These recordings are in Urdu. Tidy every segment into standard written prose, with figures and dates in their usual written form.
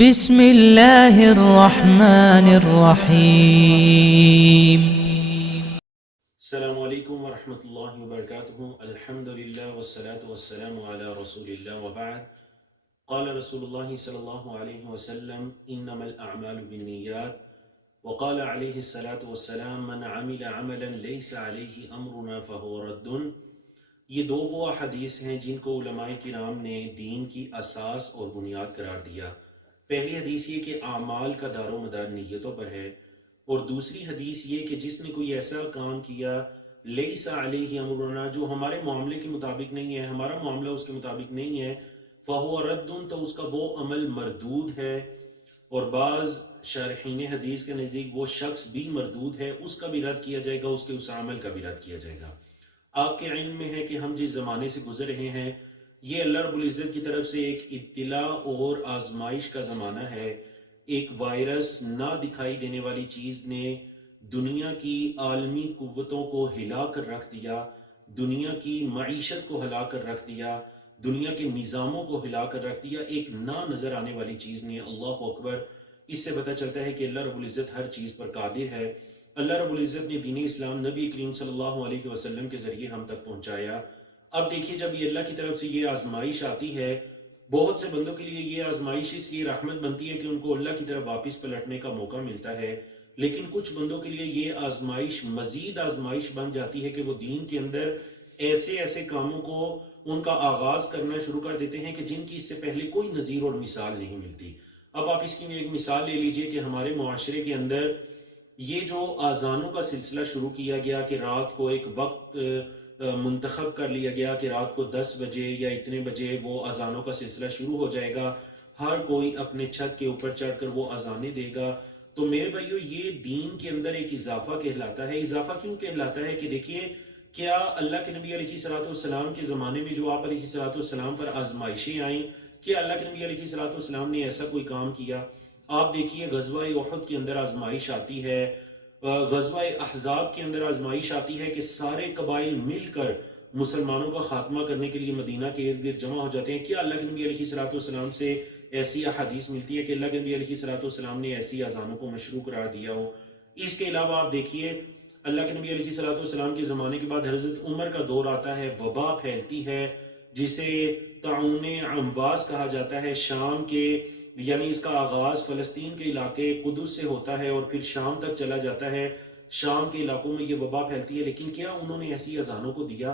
بسم اللہ الرحمن الرحیم۔ السلام علیکم ورحمۃ اللہ وبرکاتہ۔ الحمدللہ والصلاة والسلام علی رسول اللہ وبعد۔ قال رسول اللہ صلی اللہ علیہ وسلم انما الاعمال بالنیات، وقال علیہ الصلاة والسلام من عمل عملا لیس علیہ امرنا فہو رد۔ یہ دو وہ حدیث ہیں جن کو علماء کرام نے دین کی اساس اور بنیاد قرار دیا۔ پہلی حدیث یہ کہ اعمال کا دار و مدار نیتوں پر ہے، اور دوسری حدیث یہ کہ جس نے کوئی ایسا کام کیا لیس علیہ امرنا، جو ہمارے معاملے کے مطابق نہیں ہے، ہمارا معاملہ اس کے مطابق نہیں ہے، فہو رد، تو اس کا وہ عمل مردود ہے۔ اور بعض شارحین حدیث کے نزدیک وہ شخص بھی مردود ہے، اس کا بھی رد کیا جائے گا، اس کے اس عمل کا بھی رد کیا جائے گا۔ آپ کے علم میں ہے کہ ہم جس زمانے سے گزر رہے ہیں یہ اللہ رب العزت کی طرف سے ایک ابتلا اور آزمائش کا زمانہ ہے۔ ایک وائرس، نہ دکھائی دینے والی چیز نے دنیا کی عالمی قوتوں کو ہلا کر رکھ دیا، دنیا کی معیشت کو ہلا کر رکھ دیا، دنیا کے نظاموں کو ہلا کر رکھ دیا۔ ایک نہ نظر آنے والی چیز نے، اللہ اکبر، اس سے پتہ چلتا ہے کہ اللہ رب العزت ہر چیز پر قادر ہے۔ اللہ رب العزت نے دین اسلام نبی کریم صلی اللہ علیہ وسلم کے ذریعے ہم تک پہنچایا۔ اب دیکھیے، جب یہ اللہ کی طرف سے یہ آزمائش آتی ہے، بہت سے بندوں کے لیے یہ آزمائش اس لیے رحمت بنتی ہے کہ ان کو اللہ کی طرف واپس پلٹنے کا موقع ملتا ہے، لیکن کچھ بندوں کے لیے یہ آزمائش مزید آزمائش بن جاتی ہے کہ وہ دین کے اندر ایسے ایسے کاموں کو ان کا آغاز کرنا شروع کر دیتے ہیں کہ جن کی اس سے پہلے کوئی نظیر اور مثال نہیں ملتی۔ اب آپ اس کی ایک مثال لے لیجئے کہ ہمارے معاشرے کے اندر یہ جو آذانوں کا سلسلہ شروع کیا گیا کہ رات کو ایک وقت منتخب کر لیا گیا کہ رات کو 10 بجے یا اتنے بجے وہ اذانوں کا سلسلہ شروع ہو جائے گا، ہر کوئی اپنے چھت کے اوپر چڑھ کر وہ اذانیں دے گا۔ تو میرے بھائیو، یہ دین کے اندر ایک اضافہ کہلاتا ہے۔ اضافہ کیوں کہلاتا ہے کہ دیکھیے، کیا اللہ کے نبی علیہ الصلوۃ والسلام کے زمانے میں جو آپ علیہ الصلوۃ والسلام پر آزمائشیں آئیں، کیا اللہ کے نبی علیہ الصلوۃ والسلام نے ایسا کوئی کام کیا؟ آپ دیکھیے، غزوہ احد کے اندر آزمائش آتی ہے، غزوہ احزاب کے اندر آزمائش آتی ہے کہ سارے قبائل مل کر مسلمانوں کا خاتمہ کرنے کے لیے مدینہ کے ارد گرد جمع ہو جاتے ہیں۔ کیا اللہ کے نبی علیہ الصلوۃ والسلام سے ایسی احادیث ملتی ہے کہ اللہ کے نبی علیہ الصلوۃ والسلام نے ایسی اذانوں کو مشروع قرار دیا ہو؟ اس کے علاوہ آپ دیکھیے، اللہ کے نبی علیہ الصلوۃ والسلام کے زمانے کے بعد حضرت عمر کا دور آتا ہے، وبا پھیلتی ہے جسے طاعون امواس کہا جاتا ہے، شام کے، یعنی اس کا آغاز فلسطین کے علاقے قدس سے ہوتا ہے اور پھر شام تک چلا جاتا ہے۔ شام کے علاقوں میں یہ وبا پھیلتی ہے، لیکن کیا انہوں نے ایسی اذانوں کو دیا؟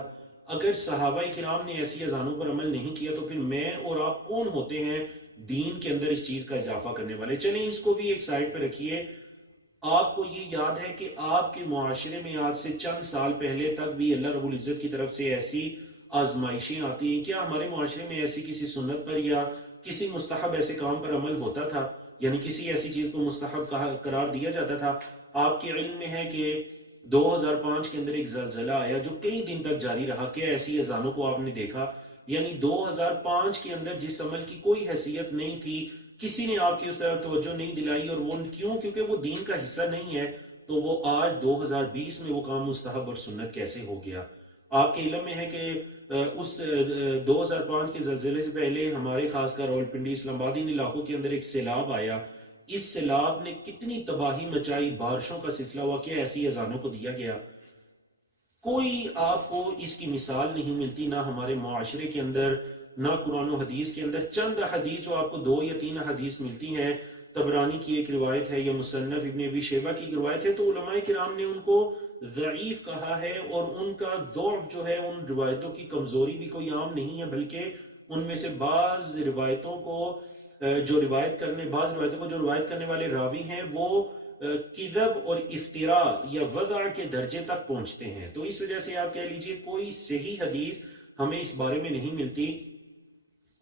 اگر صحابہ کرام نے ایسی اذانوں پر عمل نہیں کیا تو پھر میں اور آپ کون ہوتے ہیں دین کے اندر اس چیز کا اضافہ کرنے والے؟ چلیں اس کو بھی ایک سائڈ پہ رکھیے۔ آپ کو یہ یاد ہے کہ آپ کے معاشرے میں آج سے چند سال پہلے تک بھی اللہ رب العزت کی طرف سے ایسی آزمائشیں آتی ہیں؟ کیا ہمارے معاشرے میں ایسی کسی سنت پر یا کسی مستحب ایسے کام پر عمل ہوتا تھا؟ یعنی کسی ایسی چیز کو مستحب قرار دیا جاتا تھا؟ آپ کے علم میں ہے کہ 2005 کے اندر ایک زلزلہ آیا جو کئی دن تک جاری رہا۔ کیا ایسی اذانوں کو آپ نے دیکھا؟ یعنی 2005 کے اندر جس عمل کی کوئی حیثیت نہیں تھی، کسی نے آپ کی اس طرح توجہ نہیں دلائی، اور وہ کیونکہ وہ دین کا حصہ نہیں ہے، تو وہ آج 2020 میں وہ کام مستحب اور سنت کیسے ہو گیا؟ آپ کے علم میں ہے کہ اس 2005 کے زلزلے سے پہلے ہمارے خاص کر راولپنڈی، اسلام آباد، ان علاقوں کے اندر ایک سیلاب آیا۔ اس سیلاب نے کتنی تباہی مچائی، بارشوں کا سلسلہ ہوا، کیا ایسی اذانوں کو دیا گیا؟ کوئی آپ کو اس کی مثال نہیں ملتی، نہ ہمارے معاشرے کے اندر، نہ قرآن و حدیث کے اندر۔ چند حدیث جو آپ کو 2 یا 3 حدیث ملتی ہیں، طبرانی کی ایک روایت ہے یا مصنف ابن ابی شیبہ کی روایت ہے، تو علماء کرام نے ان کو ضعیف کہا ہے، اور ان کا ضعف جو ہے، ان روایتوں کی کمزوری بھی کوئی عام نہیں ہے، بلکہ ان میں سے بعض روایتوں کو جو روایت کرنے والے راوی ہیں وہ کذب اور افتراء یا وضع کے درجے تک پہنچتے ہیں۔ تو اس وجہ سے آپ کہہ لیجئے کوئی صحیح حدیث ہمیں اس بارے میں نہیں ملتی۔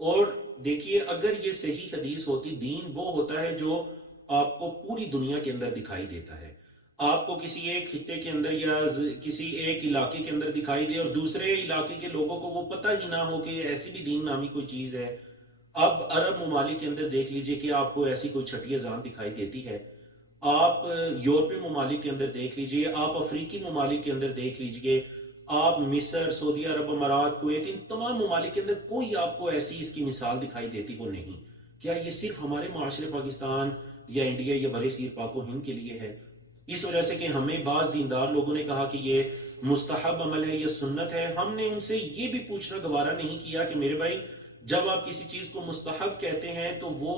اور دیکھیے، اگر یہ صحیح حدیث ہوتی، دین وہ ہوتا ہے جو آپ کو پوری دنیا کے اندر دکھائی دیتا ہے۔ آپ کو کسی ایک خطے کے اندر یا کسی ایک علاقے کے اندر دکھائی دے، اور دوسرے علاقے کے لوگوں کو وہ پتہ ہی نہ ہو کہ ایسی بھی دین نامی کوئی چیز ہے۔ اب عرب ممالک کے اندر دیکھ لیجئے کہ آپ کو ایسی کوئی چھٹی اذان دکھائی دیتی ہے؟ آپ یورپی ممالک کے اندر دیکھ لیجئے، آپ افریقی ممالک کے اندر دیکھ لیجئے، آپ مصر، سعودی عرب، امارات، کویت، ان تمام ممالک کے اندر کوئی آپ کو ایسی اس کی مثال دکھائی دیتی ہو نہیں۔ کیا یہ صرف ہمارے معاشرے پاکستان یا انڈیا یا برِ صغیر پاک و ہند کے لیے ہے؟ اس وجہ سے کہ ہمیں بعض دیندار لوگوں نے کہا کہ یہ مستحب عمل ہے، یہ سنت ہے، ہم نے ان سے یہ بھی پوچھنا گوارا نہیں کیا کہ میرے بھائی جب آپ کسی چیز کو مستحب کہتے ہیں تو وہ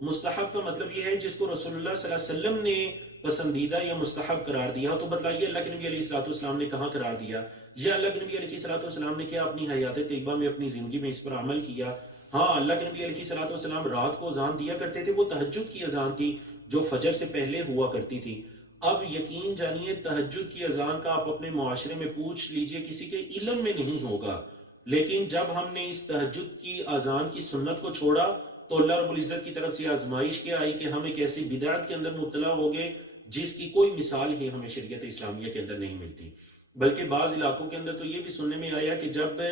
مستحب کا مطلب یہ ہے جس کو رسول اللہ صلی اللہ علیہ وسلم نے پسندیدہ یا مستحب قرار دیا، تو بتلائیے اللہ کے نبی علیہ الصلوۃ والسلام نے کہاں قرار دیا، یا اللہ کے نبی علیہ الصلوۃ والسلام نے کیا اپنی حیات طیبہ میں اپنی زندگی میں اس پر عمل کیا؟ ہاں، اللہ کے نبی علیہ الصلوۃ والسلام رات کو اذان دیا کرتے تھے، وہ تہجد کی اذان تھی جو فجر سے پہلے ہوا کرتی تھی۔ اب یقین جانیے تہجد کی اذان کا آپ اپنے معاشرے میں پوچھ لیجئے، کسی کے علم میں نہیں ہوگا، لیکن جب ہم نے اس تہجد کی اذان کی سنت کو چھوڑا تو اللہ رب العزت کی طرف سے آزمائش کیا آئی کہ ہم ایک ایسی بدعت کے اندر مبتلا ہو گئے جس کی کوئی مثال ہی ہمیں شریعت اسلامیہ کے اندر نہیں ملتی۔ بلکہ بعض علاقوں کے اندر تو یہ بھی سننے میں آیا کہ جب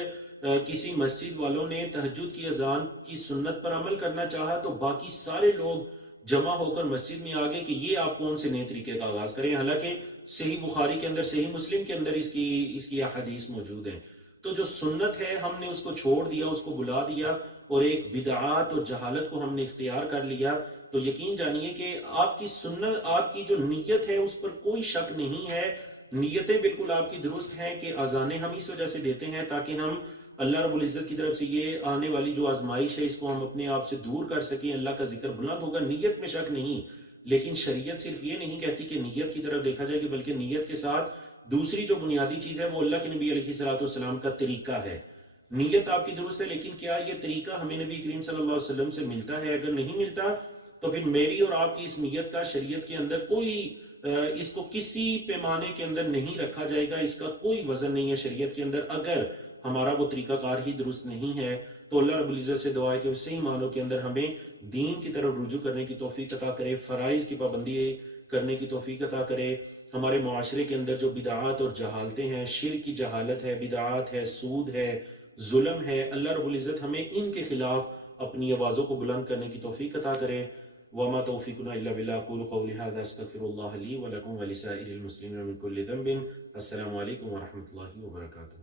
کسی مسجد والوں نے تہجد کی اذان کی سنت پر عمل کرنا چاہا تو باقی سارے لوگ جمع ہو کر مسجد میں آگے کہ یہ آپ کون سے نئے طریقے کا آغاز کریں، حالانکہ صحیح بخاری کے اندر، صحیح مسلم کے اندر اس کی احادیث موجود ہیں۔ تو جو سنت ہے ہم نے اس کو چھوڑ دیا، اس کو بلا دیا اور ایک بدعات اور جہالت کو ہم نے اختیار کر لیا، تو یقین جانیے کہ آپ کی سنت، آپ کی جو نیت ہے اس پر کوئی شک نہیں ہے، نیتیں بالکل آپ کی درست ہیں کہ اذانیں ہم اس وجہ سے دیتے ہیں تاکہ ہم اللہ رب العزت کی طرف سے یہ آنے والی جو آزمائش ہے اس کو ہم اپنے آپ سے دور کر سکیں، اللہ کا ذکر بلند ہوگا، نیت میں شک نہیں۔ لیکن شریعت صرف یہ نہیں کہتی کہ نیت کی طرف دیکھا جائے، کہ بلکہ نیت کے ساتھ دوسری جو بنیادی چیز ہے وہ اللہ کے نبی علیہ الصلوۃ والسلام کا طریقہ ہے۔ نیت آپ کی درست ہے لیکن کیا یہ طریقہ ہمیں نبی کریم صلی اللہ علیہ وسلم سے ملتا ہے؟ اگر نہیں ملتا تو پھر میری اور آپ کی اس نیت کا شریعت کے اندر کوئی اس کو کسی پیمانے کے اندر نہیں رکھا جائے گا، اس کا کوئی وزن نہیں ہے شریعت کے اندر۔ اگر ہمارا وہ طریقہ کار ہی درست نہیں ہے تو اللہ رب العزت سے دعا ہے کہ صحیح معنوں کے اندر ہمیں دین کی طرف رجوع کرنے کی توفیق عطا کرے، فرائض کی پابندی کرنے کی توفیق عطا کرے۔ ہمارے معاشرے کے اندر جو بدعات اور جہالتیں ہیں، شرک کی جہالت ہے، بدعات ہے، سود ہے، ظلم ہے، اللہ رب العزت ہمیں ان کے خلاف اپنی آوازوں کو بلند کرنے کی توفیق عطا کرے۔ وما توفیقنا الا باللہ، اقول قولی ھذا استغفر اللہ لی ولکم ولسائر المسلمین من کل ذنب۔ السلام علیکم ورحمۃ اللہ وبرکاتہ۔